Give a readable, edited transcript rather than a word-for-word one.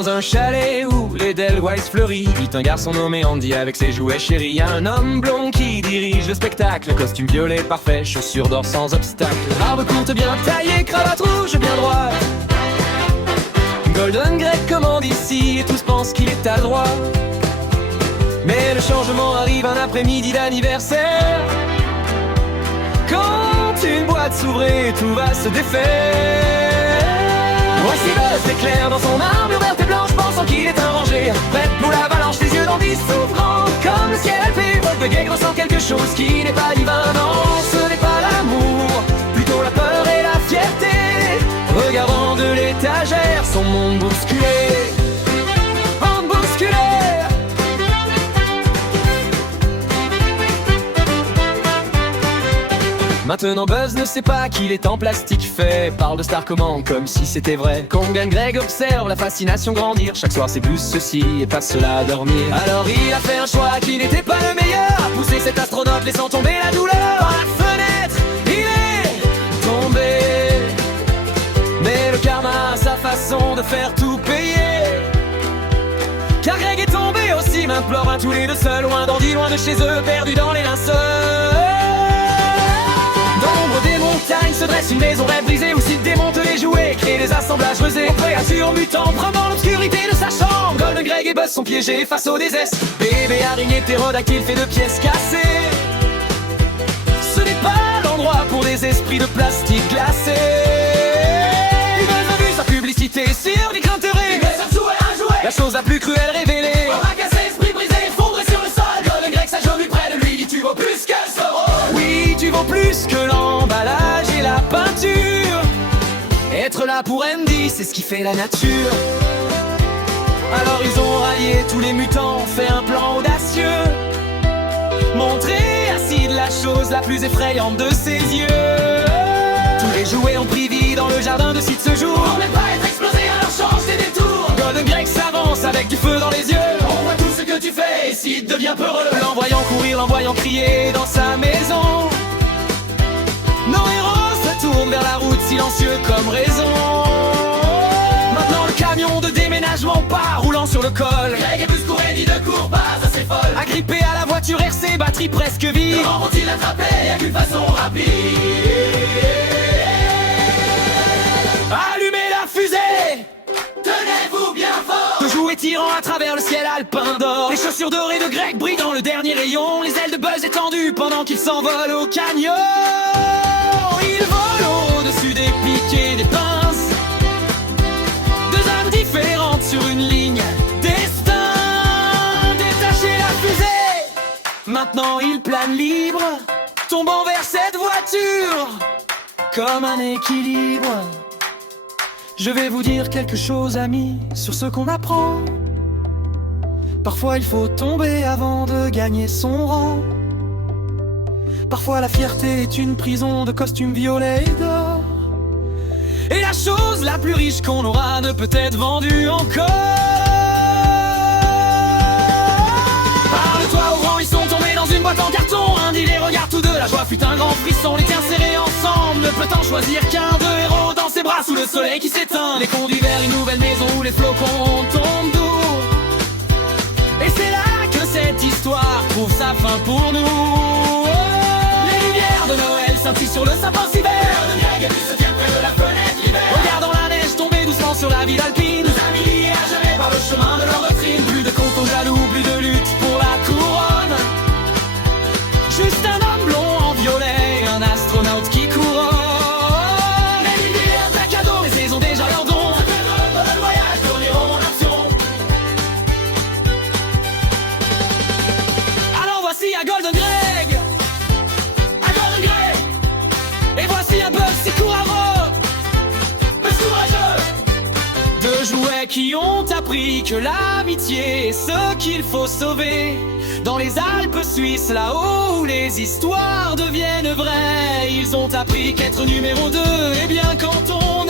Dans un chalet où les Delwise fleurissent, vit un garçon nommé Andy avec ses jouets chéris. Y'a un homme blond qui dirige le spectacle, costume violet parfait, chaussures d'or sans obstacle, barbe courte bien taillée, cravate rouge bien droite. Golden Greg commande ici et tous pensent qu'il est à droit. Mais le changement arrive un après-midi d'anniversaire, quand une boîte s'ouvrait et tout va se défaire. Voici Buzz éclair dans son armure verte et blanche, pensant qu'il est un ranger, prête pour l'avalanche, les yeux d'Andy s'ouvrant comme le ciel alpé. Wolfgang ressent quelque chose qui n'est pas divin, non, ce n'est pas l'amour, plutôt la peur et la fierté. Regardant de l'étagère son monde bousculé, monde bousculé. Maintenant Buzz ne sait pas qu'il est en plastique fait, parle de Star comment comme si c'était vrai. Combien Greg observe la fascination grandir, chaque soir c'est plus ceci et pas cela à dormir. Alors il a fait un choix qui n'était pas le meilleur, a poussé cet astronaute laissant tomber la douleur. Par la fenêtre, il est tombé, mais le karma a sa façon de faire tout payer. Car Greg est tombé aussi, m'implore tous les deux seuls, loin d'Andy, loin de chez eux, perdus dans les linceuls. D'ombre des montagnes se dresse une maison rêve brisée, où s'il démonte les jouets, crée des assemblages rusés. Créature mutant, bravant l'obscurité de sa chambre, Golden Greg et Buzz sont piégés face au désestre. Bébé araignée ptérodactyle fait de pièces cassées. Ce n'est pas l'endroit pour des esprits de plastique glacé. Buzz a vu sa publicité sur l'écran terré, la chose la plus cruelle révélée. Fracassé, esprit brisé, effondré sur le sol, Golden Greg s'agenouille près de lui, dit tu vaux plus que ce rôle. Oui, tu vaux plus que l'emballage et la peinture. Être là pour Andy, c'est ce qui fait la nature. Alors ils ont rallié tous les mutants, fait un plan audacieux, montrer à Sid la chose la plus effrayante de ses yeux. Tous les jouets ont pris vie dans le jardin de Sid ce jour. Pour ne pas être explosé, alors change des détours. Golden Greg s'avance avec du feu dans les yeux. On voit tout ce que tu fais et Sid devient peureux. L'envoyant courir, l'envoyant crier dans sa maison. Nos héros se tournent vers la route, silencieux comme raison. Maintenant le camion de déménagement part, roulant sur le col. Greg est plus couré, dit de court, pas assez folle. Agrippé à la voiture RC, batterie presque vide. Comment vont-ils l'attraper, y'a qu'une façon rapide. Allumez la fusée, tenez-vous bien fort. de jouets tirant à travers le ciel alpin d'or. Les chaussures dorées de Greg brillent dans le dernier rayon, les ailes de Buzz étendues pendant qu'il s'envole au canyon. Il vole au-dessus des pics et des pinces, deux âmes différentes sur une ligne. Destin, détacher la fusée. Maintenant il plane libre, tombant vers cette voiture comme un équilibre. Je vais vous dire quelque chose, amis, sur ce qu'on apprend. Parfois il faut tomber avant de gagner son rang. Parfois la fierté est une prison de costumes violets et d'or. Et la chose la plus riche qu'on aura ne peut être vendue encore. Par le toit au vent, ils sont tombés dans une boîte en carton. Andy les regarde tous deux, la joie fut un grand frisson. Les tiens serrés ensemble, ne peut en choisir qu'un. Deux héros dans ses bras sous le soleil qui s'éteint, les conduit vers une nouvelle maison où les flocons tombent doux. Et c'est là que cette histoire trouve sa fin pour nous. Les lumières de Noël scintillent sur le sapin d'hiver. Golden Greg et lui se tiennent près de la fenêtre l'hiver. Regardant la neige tomber doucement sur la ville alpine. Nos amis liés à jamais par le chemin de leur doctrine. Plus de compte aux jaloux, plus de lutte pour la couronne. Juste un homme blond en violet, un astronaute qui couronne. Les milliers Pas cadeau, mais ils ont déjà leur don. dans le voyage tourneront en action. Alors voici un Golden Greg, À Golden Greg, et voici un Buzz si courageux. plus courageux. Deux jouets qui ont appris que l'amitié est ce qu'il faut sauver. Dans les Alpes suisses, là-haut où les histoires deviennent vraies, ils ont appris qu'être numéro 2, eh bien quand on